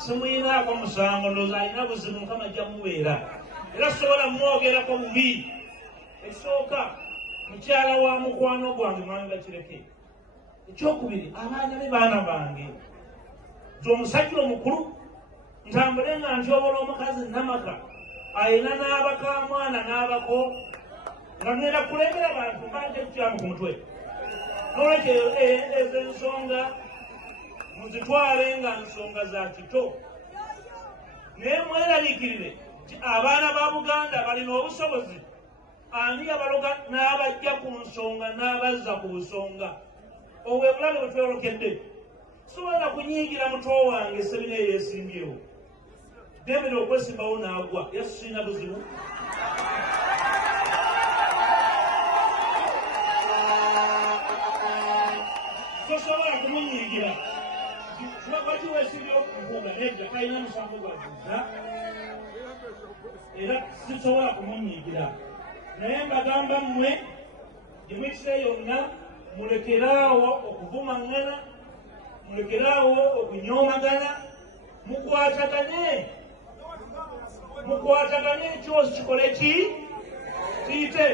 simuyinaako musango ndowooza alina buzibu Mukama ajja mubeera era sobola mwogerako bubi. Ekisooka mukyala wa mukwano gwange mwami bakireke. Ekyokubiri abaana be baana bange nze omusajja omukulu ntambule nga ntyobola omukazi namaka ayina n'abakamwana n'abako nga ngenda kulembera abantu mbanje kukyamu ku mutwe. Nolwekyo ezo ensonga muzitwale nga nsonga za kito naye mweraliikirire nti abaana ba Buganda balina obusobozi ani abaloga n'abajja ku nsonga n'abazza ku nsonga. Obwe bulabe bwe twolokedde sobola kunyiigira muto wange Sebina eyeesimbyewo David okwesimbawo n'agwa Yesu sirina buzibu. Tosobola kumunyiigira lwaki weesimbyewo okumpuuga nedda talina musango gwaguza era sisobola kumunyiigira. Naye mbagamba mmwe gye yonna mulekeraawo okuvumaŋŋana, mulekeraawo okunyoomagana, mukwatagane ekyozi kikole ki kiyite.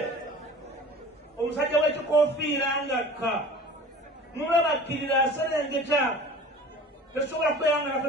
Omusajja w'ekikoofiira ng'akka mulaba akkirira aserengeta tesobola kubeera nga